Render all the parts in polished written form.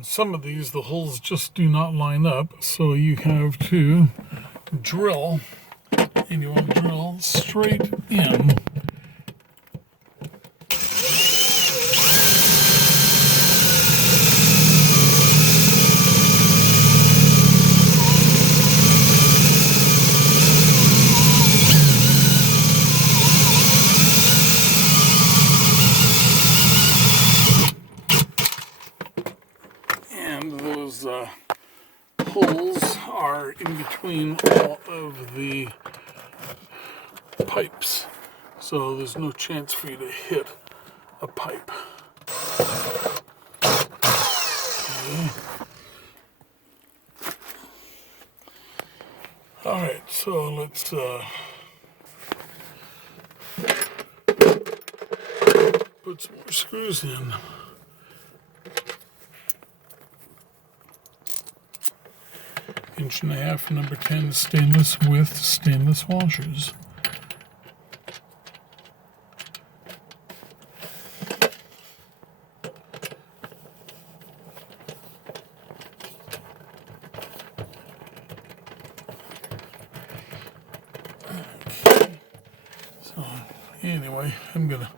Some of these, the holes just do not line up, so you have to drill, and you want to drill straight in. And those holes are in between all of the pipes, so there's no chance for you to hit a pipe. Okay. All right, so let's put some more screws in. Inch and a half, number 10 stainless with stainless washers. Okay. So anyway, I'm gonna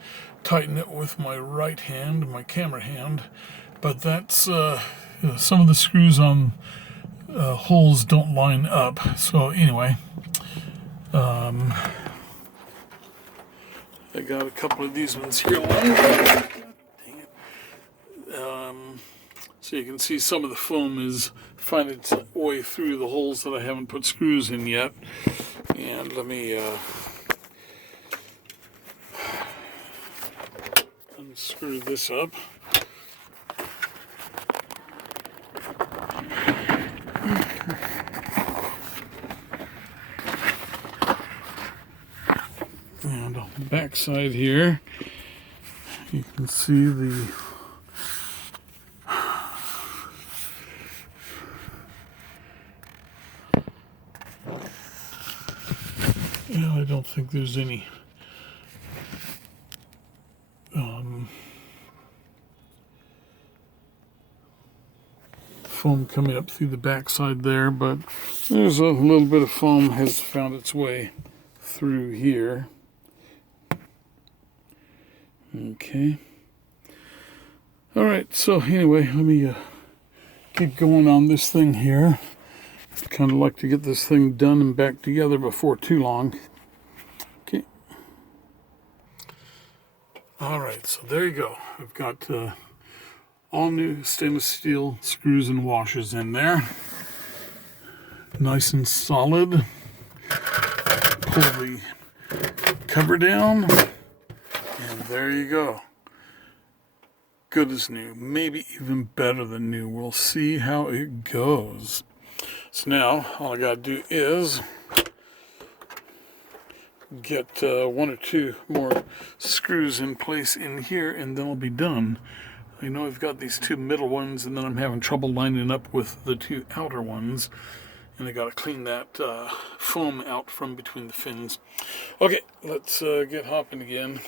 tighten it with my right hand, my camera hand, but that's some of the screws on holes don't line up. So anyway, I got a couple of these ones here. Dang it. So you can see some of the foam is finding its way through the holes that I haven't put screws in yet. And let me unscrew this up. And on the back side here, you can see the I don't think there's any foam coming up through the back side there, but there's a little bit of foam has found its way through here. Okay. All right, so anyway, let me keep going on this thing here. I'd kind of like to get this thing done and back together before too long. Okay. All right, so there you go. I've got all new stainless steel screws and washers in there. Nice and solid. Pull the cover down, and there you go. Good as new, maybe even better than new. We'll see how it goes. So now all I gotta do is get one or two more screws in place in here, and then I'll be done. I know I've got these two middle ones, and then I'm having trouble lining up with the two outer ones, and I gotta clean that foam out from between the fins. Okay, let's get hopping again.